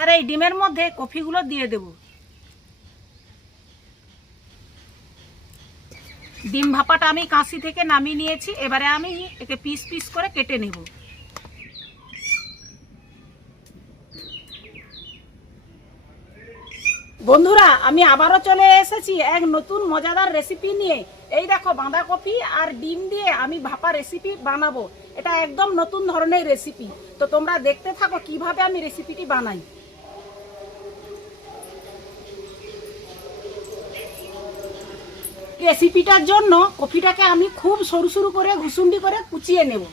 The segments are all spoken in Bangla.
আর এই ডিমের মধ্যে কফিগুলো দিয়ে দেব। ডিম ভাপাটা আমি কাঁচি থেকে নামিয়ে নিয়েছি। এবারে আমি একে পিস পিস করে কেটে নেব। বন্ধুরা, আমি আবারও চলে এসেছি এক নতুন মজাদার রেসিপি নিয়ে। এই দেখো, বাঁধাকপি আর ডিম দিয়ে আমি ভাপা রেসিপি বানাবো। এটা একদম নতুন ধরনের রেসিপি। তো তোমরা দেখতে থাকো কিভাবে আমি রেসিপিটি বানাই। রেসিপিটার জন্য কপিটাকে আমি খুব সরু সরু করে ঘুষুন্ডি করে কুচিয়ে নেব।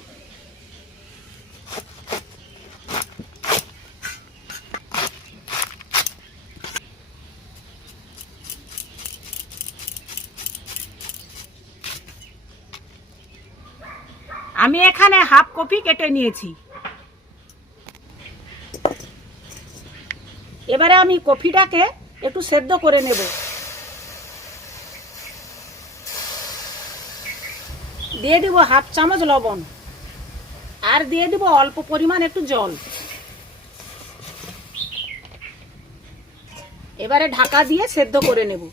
আমি এখানে হাফ কপি কেটে নিয়েছি। এবারে আমি কপিটাকে একটু সেদ্ধ করে নেব। দিয়ে দিব হাফ চামচ লবণ, আর দিয়ে দিব অল্প পরিমাণ একটু জল। এবারে ঢাকা দিয়ে সেদ্ধ করে নেব।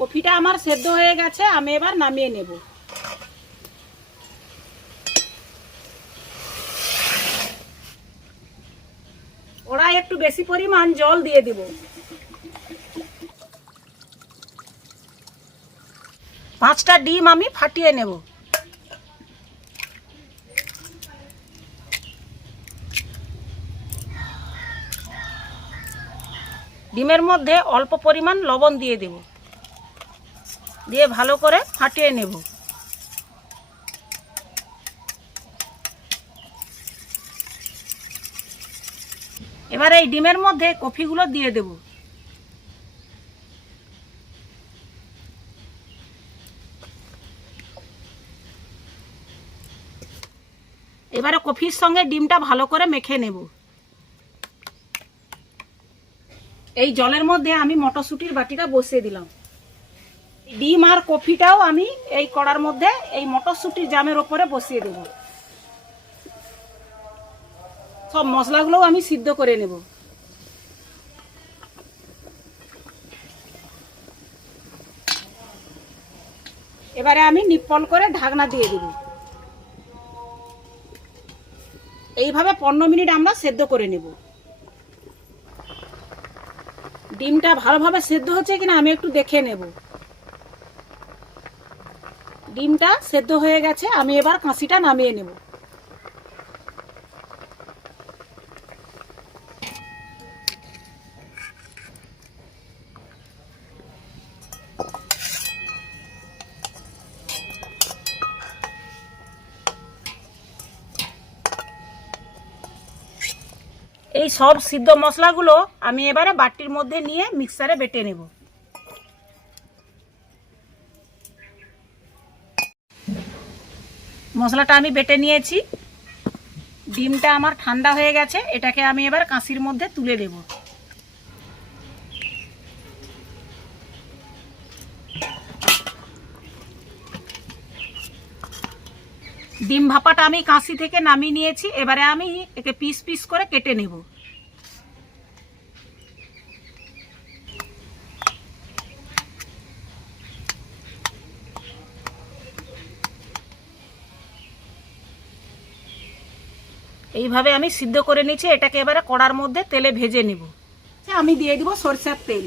কফিটা আমার সেদ্ধ হয়ে গেছে, আমি এবার নামিয়ে নেব। ওরা একটু বেশি পরিমাণ জল দিয়ে দিব। 5টা ডিম আমি ফাটিয়ে নেব। ডিমের মধ্যে অল্প পরিমাণ লবণ দিয়ে দেব, দিয়ে ভালো করে ফাটিয়ে নেব। এবার এই ডিমের মধ্যে কফিগুলো দিয়ে দেব। এবারে কফির সঙ্গে ডিমটা ভালো করে মেখে নেব। এই জলের মধ্যে আমি মটরশুঁটির বাটিটা বসিয়ে দিলাম। ডিম আর কফিটাও আমি এই কড়ার মধ্যে এই মটরশুঁটির জামের ওপরে বসিয়ে দেব। সব মশলাগুলোও আমি সিদ্ধ করে নেব। এবারে আমি নিপ্পল করে ঢাকনা দিয়ে দেব। এইভাবে 15 মিনিট আমরা সেদ্ধ করে নেব। ডিমটা ভালোভাবে সেদ্ধ হচ্ছে কিনা আমি একটু দেখে নেব। ডিমটা সেদ্ধ হয়ে গেছে, আমি এবার কাঁচিটা নামিয়ে নেব। এই সব সিদ্ধ মশলাগুলো আমি এবারে বাটির মধ্যে নিয়ে মিক্সারে বেটে নেব। মশলাটা আমি বেটে নিয়েছি। ডিমটা আমার ঠান্ডা হয়ে গেছে, এটাকে আমি এবার কাঁচির মধ্যে তুলে দেব। ডিম ভাপাটা আমি কাঁচি থেকে নামিয়ে নিয়েছি। এবারে আমি একে পিস পিস করে কেটে নেব। এইভাবে আমি সিদ্ধ করে নিচ্ছি। এটাকে এবারে কড়ার মধ্যে তেলে ভেজে নেব। আমি দিয়ে দিব সরষের তেল।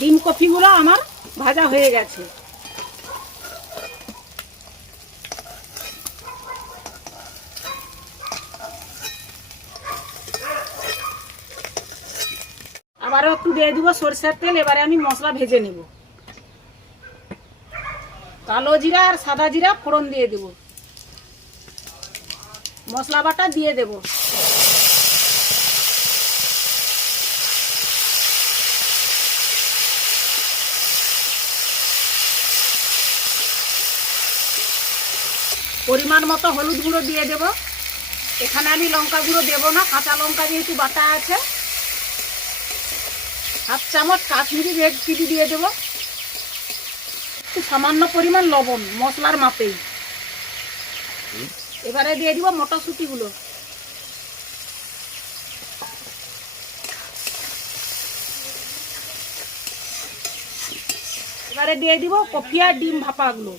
ডিম কফিগুলো আমার ভাজা হয়ে গেছে। আবারও একটু দিয়ে দিব সরষের তেল। এবারে আমি মশলা ভেজে নেব। কালো জিরা আর সাদা জিরা ফোড়ন দিয়ে দেব। মশলা বাটা দিয়ে দেব। পরিমাণ মতো হলুদ গুঁড়ো দিয়ে দেব। এখানে আমি লঙ্কা গুঁড়ো দেবো না, কাঁচা লঙ্কা যেহেতু বাটা আছে। হাফ চামচ কাশ্মীরি রেড চিলি দিয়ে দেবো। একটু সামান্য পরিমাণ লবণ, মশলার মাপেই। এবারে দিয়ে দিব মটরশুঁটিগুলো। এবারে দিয়ে দিব কফি আর ডিম ভাপাগুলো।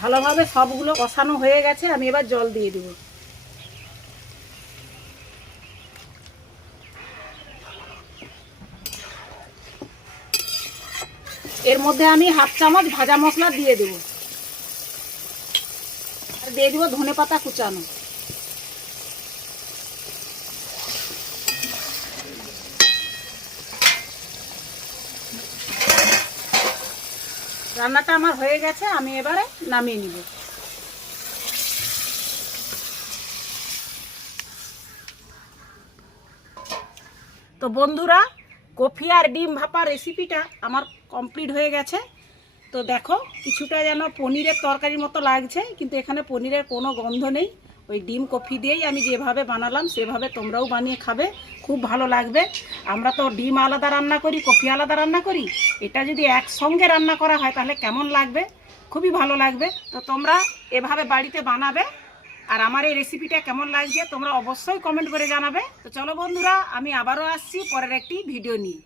ভালোভাবে সবগুলো কষানো হয়ে গেছে, আমি এবার জল দিয়ে দিব। এর মধ্যে আমি হাফ চামচ ভাজা মশলা দিয়ে দেব। আর দিয়ে দিব ধনেপাতা কুচানো। রান্নাটা আমার হয়ে গেছে, আমি এবারে নামিয়ে নিব। তো বন্ধুরা, কফি আর ডিম ভাপা রেসিপিটা আমার কমপ্লিট হয়ে গেছে। তো দেখো, কিছুটা যেন পনিরের তরকারির মতো লাগছে, কিন্তু এখানে পনিরের কোনো গন্ধ নেই। ওই ডিম কফি দিয়েই আমি যেভাবে বানালাম সেভাবে তোমরাও বানিয়ে খাবে, খুব ভালো লাগবে। আমরা তো ডিম আলাদা রান্না করি, কফি আলাদা রান্না করি, এটা যদি একসঙ্গে রান্না করা হয় তাহলে কেমন লাগবে, খুবই ভালো লাগবে। তো তোমরা এভাবে বাড়িতে বানাবে। আর আমার এই রেসিপিটা কেমন লাগছে তোমরা অবশ্যই কমেন্ট করে জানাবে। তো চলো বন্ধুরা, আমি আবারও আসছি পরের একটি ভিডিও নিয়ে।